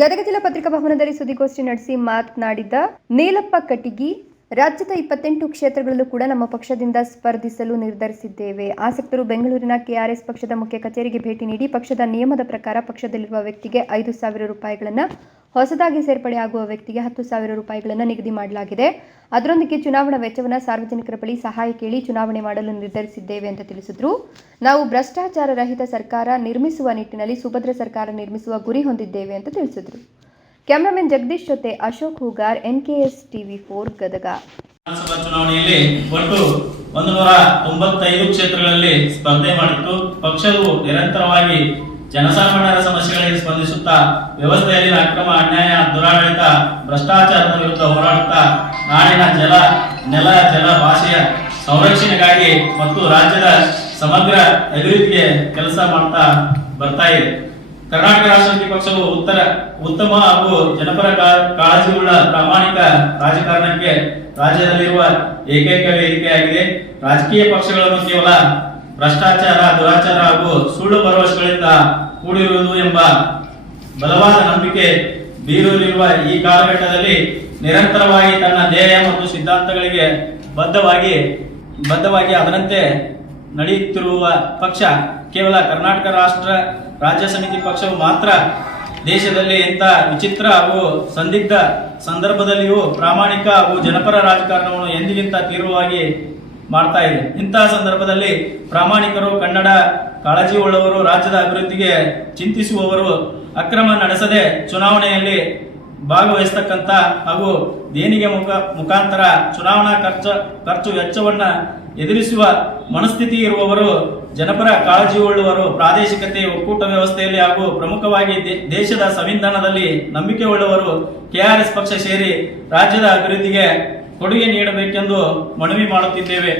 ಗದಗ ಜಿಲ್ಲಾ ಪತ್ರಿಕಾ ಭವನದಲ್ಲಿ ಸುದ್ದಿಗೋಷ್ಠಿ ನಡೆಸಿ ಮಾತನಾಡಿದ ನೀಲಪ್ಪ ಕಟಿಗಿ ರಾಜ್ಯದ ಇಪ್ಪತ್ತೆಂಟು ಕ್ಷೇತ್ರಗಳಲ್ಲೂ ಕೂಡ ನಮ್ಮ ಪಕ್ಷದಿಂದ ಸ್ಪರ್ಧಿಸಲು ನಿರ್ಧರಿಸಿದ್ದೇವೆ. ಆಸಕ್ತರು ಬೆಂಗಳೂರಿನ ಕೆಆರ್ಎಸ್ ಪಕ್ಷದ ಮುಖ್ಯ ಕಚೇರಿಗೆ ಭೇಟಿ ನೀಡಿ ಪಕ್ಷದ ನಿಯಮದ ಪ್ರಕಾರ ಪಕ್ಷದಲ್ಲಿರುವ ವ್ಯಕ್ತಿಗೆ ಐದು ಸಾವಿರ ರೂಪಾಯಿಗಳನ್ನು ಹೊಸದಾಗಿ ಸೇರ್ಪಡೆಯಾಗುವ ವ್ಯಕ್ತಿಗೆ ಹತ್ತು ಸಾವಿರ ರೂಪಾಯಿಗಳನ್ನು ನಿಗದಿ ಮಾಡಲಾಗಿದೆ. ಅದರೊಂದಿಗೆ ಚುನಾವಣಾ ವೆಚ್ಚವನ್ನು ಸಾರ್ವಜನಿಕರ ಬಳಿ ಸಹಾಯ ಕೇಳಿ ಚುನಾವಣೆ ಮಾಡಲು ನಿರ್ಧರಿಸಿದ್ದೇವೆ ಅಂತ ತಿಳಿಸಿದ್ರು. ನಾವು ಭ್ರಷ್ಟಾಚಾರ ರಹಿತ ಸರ್ಕಾರ ನಿರ್ಮಿಸುವ ನಿಟ್ಟಿನಲ್ಲಿ ಸುಭದ್ರ ಸರ್ಕಾರ ನಿರ್ಮಿಸುವ ಗುರಿ ಹೊಂದಿದ್ದೇವೆ ಅಂತ ತಿಳಿಸಿದ್ರು. ಕ್ಯಾಮರಾಮನ್ ಜಗದೀಶ್ ಜೊತೆ Ashok Hoogar NKS TV four Gadag. ವಿಧಾನಸಭಾ ಚುನಾವಣೆಯಲ್ಲಿ ಒಟ್ಟು ಒಂದು ನೂರ ತೊಂಬತ್ತೈದು ಕ್ಷೇತ್ರಗಳಲ್ಲಿ ಸ್ಪರ್ಧೆ ಮಾಡಿತ್ತು. ಪಕ್ಷವು ನಿರಂತರವಾಗಿ ಜನಸಾಮಾನ್ಯರ ಸಮಸ್ಯೆಗಳಿಗೆ ಸ್ಪಂದಿಸುತ್ತಾ, ವ್ಯವಸ್ಥೆಯಲ್ಲಿ ಅಕ್ರಮ ಅನ್ಯಾಯ, ದುರಾಡಳಿತ, ಭ್ರಷ್ಟಾಚಾರದ ವಿರುದ್ಧ ಹೋರಾಡುತ್ತಾ, ನಾಡಿನ ಜಲ, ನೆಲ ಜಲ ಭಾಷೆಯ ಸಂರಕ್ಷಣೆಗಾಗಿ ಮತ್ತು ರಾಜ್ಯದ ಸಮಗ್ರ ಅಭಿವೃದ್ಧಿಗೆ ಕೆಲಸ ಮಾಡ್ತಾ ಬರ್ತಾ ಇದೆ. ಕರ್ನಾಟಕ ರಾಷ್ಟ್ರಪತಿ ಪಕ್ಷವು ಉತ್ತರ, ಉತ್ತಮ ಹಾಗೂ ಜನಪರ ಕಾ- ಕಾಳಜಿಯುಳ್ಳ ಪ್ರಾಮಾಣಿಕ ರಾಜಕಾರಣಕ್ಕೆ ರಾಜ್ಯದಲ್ಲಿರುವ ಏಕೈಕ ವೇದಿಕೆಯಾಗಿದೆ. ರಾಜಕೀಯ ಪಕ್ಷಗಳನ್ನು ಕೇವಲ ಭ್ರಷ್ಟಾಚಾರ, ದುರಾಚಾರ ಹಾಗೂ ಸುಳ್ಳು ಭರವಸೆಗಳಿಂದ ಕೂಡಿರುವುದು ಎಂಬ ಬಲವಾದ ನಂಬಿಕೆ ಬೀರೂರಿರುವ ಈ ಕಾಲಘಟ್ಟದಲ್ಲಿ ನಿರಂತರವಾಗಿ ತನ್ನ ಧ್ಯೇಯ ಮತ್ತು ಸಿದ್ಧಾಂತಗಳಿಗೆ ಬದ್ಧವಾಗಿ ಬದ್ಧವಾಗಿ ಅದರಂತೆ ನಡೆಯುತ್ತಿರುವ ಪಕ್ಷ ಕೇವಲ ಕರ್ನಾಟಕ ರಾಷ್ಟ್ರ, ರಾಜ್ಯ ಸಮಿತಿ ಪಕ್ಷವು ಮಾತ್ರ ದೇಶದಲ್ಲಿ ಇಂಥ ವಿಚಿತ್ರ ಹಾಗೂ ಸಂದಿಗ್ಧ ಸಂದರ್ಭದಲ್ಲಿಯೂ ಪ್ರಾಮಾಣಿಕ ಹಾಗೂ ಜನಪರ ರಾಜಕಾರಣವನ್ನು ಎಂದಿಗಿಂತ ತೀವ್ರವಾಗಿ ಮಾಡ್ತಾ ಇದೆ. ಇಂತಹ ಸಂದರ್ಭದಲ್ಲಿ ಪ್ರಾಮಾಣಿಕರು ಕನ್ನಡ ಕಾಳಜಿ ಉಳ್ಳವರು ರಾಜ್ಯದ ಅಭಿವೃದ್ಧಿಗೆ ಚಿಂತಿಸುವವರು ಅಕ್ರಮ ನಡೆಸದೆ ಚುನಾವಣೆಯಲ್ಲಿ ಭಾಗವಹಿಸತಕ್ಕಂಥ ಹಾಗೂ ದೇಣಿಗೆ ಮುಖ ಮುಖಾಂತರ ಚುನಾವಣಾ ಖರ್ಚು ಖರ್ಚು ವೆಚ್ಚವನ್ನು ಎದುರಿಸುವ ಮನಸ್ಥಿತಿ ಇರುವವರು, ಜನಪರ ಕಾಳಜಿ ಉಳ್ಳುವರು ಪ್ರಾದೇಶಿಕತೆ, ಒಕ್ಕೂಟ ವ್ಯವಸ್ಥೆಯಲ್ಲಿ ಹಾಗೂ ಪ್ರಮುಖವಾಗಿ ದೇಶದ ಸಂವಿಧಾನದಲ್ಲಿ ನಂಬಿಕೆ ಉಳ್ಳವರು ಕೆಆರ್ಎಸ್ ಪಕ್ಷ ಸೇರಿ ರಾಜ್ಯದ ಅಭಿವೃದ್ಧಿಗೆ ಕೊಡುಗೆ ನೀಡಬೇಕೆಂದು ಮನವಿ ಮಾಡುತ್ತಿದ್ದೇವೆ.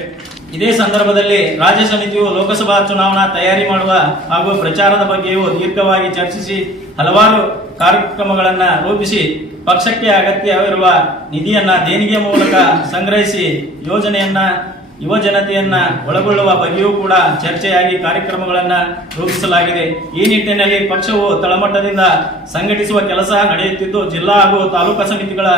ಇದೇ ಸಂದರ್ಭದಲ್ಲಿ ರಾಜ್ಯ ಸಮಿತಿಯು ಲೋಕಸಭಾ ಚುನಾವಣಾ ತಯಾರಿ ಮಾಡುವ ಹಾಗೂ ಪ್ರಚಾರದ ಬಗ್ಗೆಯೂ ದೀರ್ಘವಾಗಿ ಚರ್ಚಿಸಿ ಹಲವಾರು ಕಾರ್ಯಕ್ರಮಗಳನ್ನು ರೂಪಿಸಿ ಪಕ್ಷಕ್ಕೆ ಅಗತ್ಯವಿರುವ ನಿಧಿಯನ್ನ ದೇಣಿಗೆ ಮೂಲಕ ಸಂಗ್ರಹಿಸಿ ಯೋಜನೆಯನ್ನ, ಯುವ ಜನತೆಯನ್ನ ಒಳಗೊಳ್ಳುವ ಬಗ್ಗೆಯೂ ಕೂಡ ಚರ್ಚೆಯಾಗಿ ಕಾರ್ಯಕ್ರಮಗಳನ್ನು ರೂಪಿಸಲಾಗಿದೆ. ಈ ನಿಟ್ಟಿನಲ್ಲಿ ಪಕ್ಷವು ತಳಮಟ್ಟದಿಂದ ಸಂಘಟಿಸುವ ಕೆಲಸ ನಡೆಯುತ್ತಿದ್ದು, ಜಿಲ್ಲಾ ಹಾಗೂ ತಾಲೂಕಾ ಸಮಿತಿಗಳ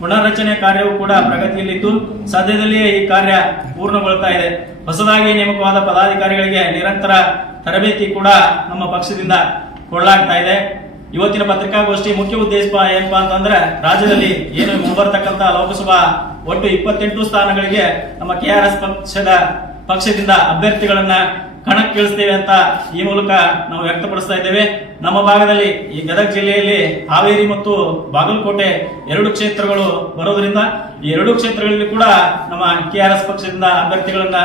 ಪುನರ್ರಚನೆ ಕಾರ್ಯವೂ ಕೂಡ ಪ್ರಗತಿಯಲ್ಲಿದ್ದು ಸದ್ಯದಲ್ಲಿಯೇ ಈ ಕಾರ್ಯ ಪೂರ್ಣಗೊಳ್ತಾ ಇದೆ. ಹೊಸದಾಗಿ ನೇಮಕವಾದ ಪದಾಧಿಕಾರಿಗಳಿಗೆ ನಿರಂತರ ತರಬೇತಿ ಕೂಡ ನಮ್ಮ ಪಕ್ಷದಿಂದ ಕೊಡಲಾಗ್ತಾ ಇದೆ. ಇವತ್ತಿನ ಪತ್ರಿಕಾಗೋಷ್ಠಿ ಮುಖ್ಯ ಉದ್ದೇಶ ಏನಪ್ಪ ಅಂತಂದ್ರೆ, ರಾಜ್ಯದಲ್ಲಿ ಏನು ಮುಂಬರ್ತಕ್ಕಂತ ಲೋಕಸಭಾ ಒಟ್ಟು ಇಪ್ಪತ್ತೆಂಟು ಸ್ಥಾನಗಳಿಗೆ ನಮ್ಮ ಕೆಆರ್ಎಸ್ ಪಕ್ಷದ ಪಕ್ಷದಿಂದ ಅಭ್ಯರ್ಥಿಗಳನ್ನ ಕಣಕ್ಕಿಳಿಸ್ತೇವೆ ಅಂತ ಈ ಮೂಲಕ ನಾವು ವ್ಯಕ್ತಪಡಿಸ್ತಾ ಇದ್ದೇವೆ. ನಮ್ಮ ಭಾಗದಲ್ಲಿ ಈ ಗದಗ ಜಿಲ್ಲೆಯಲ್ಲಿ ಹಾವೇರಿ ಮತ್ತು ಬಾಗಲಕೋಟೆ ಎರಡು ಕ್ಷೇತ್ರಗಳು ಬರೋದ್ರಿಂದ ಈ ಎರಡು ಕ್ಷೇತ್ರಗಳಲ್ಲಿ ಕೂಡ ನಮ್ಮ ಕೆ ಆರ್ ಎಸ್ ಪಕ್ಷದಿಂದ ಅಭ್ಯರ್ಥಿಗಳನ್ನ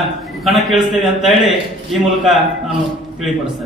ಕಣಕ್ಕಿಳಿಸ್ತೇವೆ ಅಂತ ಹೇಳಿ ಈ ಮೂಲಕ ನಾನು ತಿಳಿಪಡಿಸ್ತಾ